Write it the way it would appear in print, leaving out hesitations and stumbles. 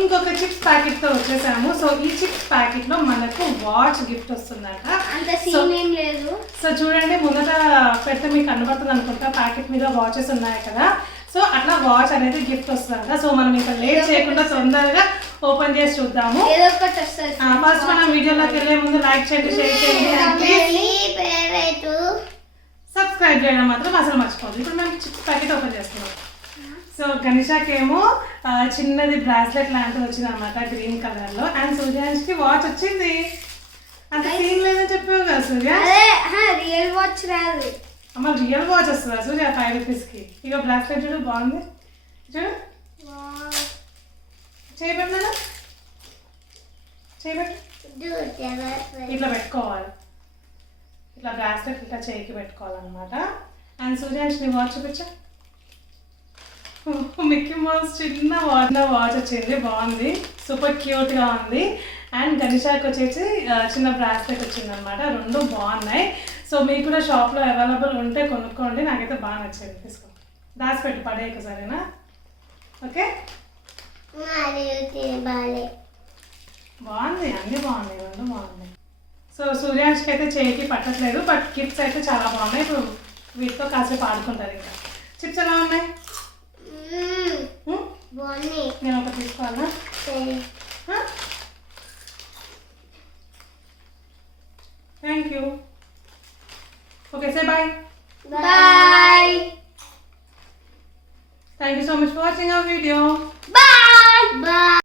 ఇంకొక chips packet తో వచ్చేసాము. సో ఈ చిప్స్ ప్యాకెట్ లో మనకు వాచ్ గిఫ్ట్ వస్తుందట. అంత సీన్ ఏం లేదు. సో చూడండి, ముందట పెడితే మీకు కనబడుతుంది అనుకుంటా, ప్యాకెట్ మీద వాచెస్ ఉన్నాయి కదా. సో అట్లా వాచ్ అనేది గిఫ్ట్ వస్తుందంట. సో మనం ఇంకా లేట్ చేయకుండా తొందరగా ఓపెన్ చేసి చూద్దాము. ఏదో ఒకటి వస్తుంది. ఫస్ట్ మనం వీడియోలోకి వెళ్ళే ముందు లైక్ చేయండి, షేర్ చేయండి, సబ్స్క్రైబ్ చేయడం మాత్రం అసలు మర్చిపోదు. ఇప్పుడు మనం చిప్స్ ప్యాకెట్ ఓపెన్ చేస్తున్నాం. సో గణేషాకి ఏమో చిన్నది బ్రాస్లెట్ లాంటిది వచ్చింది అనమాట, గ్రీన్ కలర్ లో. అండ్ సూర్యాన్స్కి వాచ్ వచ్చింది. అంత సీన్ లేదని చెప్పావు కదా సూర్య. రియల్ వాచ్ రాదు. అమ్మ రియల్ వాచ్ వస్తుందా సూర్య 5 రూపీస్కి? ఇక బ్రాస్లెట్ చూడు, బాగుంది చూడు. చేయబెట్టినా చేయబెట్టు. ఇట్లా పెట్టుకోవాలి, ఇట్లా బ్రాస్లెట్ ఇట్లా చేయికి పెట్టుకోవాలన్నమాట. అండ్ సూర్యాన్స్ నీ వాచ్ చూపించా. మిక్కీ మౌస్ చిన్న వాచ్ వచ్చింది, బాగుంది, సూపర్ క్యూట్గా ఉంది. అండ్ గణేషాకి వచ్చేసి చిన్న బ్రాస్లెట్ వచ్చింది అనమాట. రెండు బాగున్నాయి. సో మీకు కూడా షాప్లో అవైలబుల్ ఉంటే కొనుక్కోండి. నాకైతే బాగా నచ్చింది. తీసుకో, దాచిపెట్టు, పడేయకు సరేనా? ఓకే, బాగుంది, అన్నీ బాగున్నాయి, రెండు బాగున్నాయి. సో సూర్యాన్స్కి అయితే చేయికి పట్టట్లేదు, బట్ గిఫ్ట్స్ అయితే చాలా బాగున్నాయి. ఇప్పుడు వీటితో కాసేపు ఆడుకుంటారు. ఇంకా చిప్స్ ఎలా ఉన్నాయి? నేను ఒకటి తీసుకోవాలా? Thank you. Okay, say bye. Bye. Thank you so much for watching our video. Bye. Bye.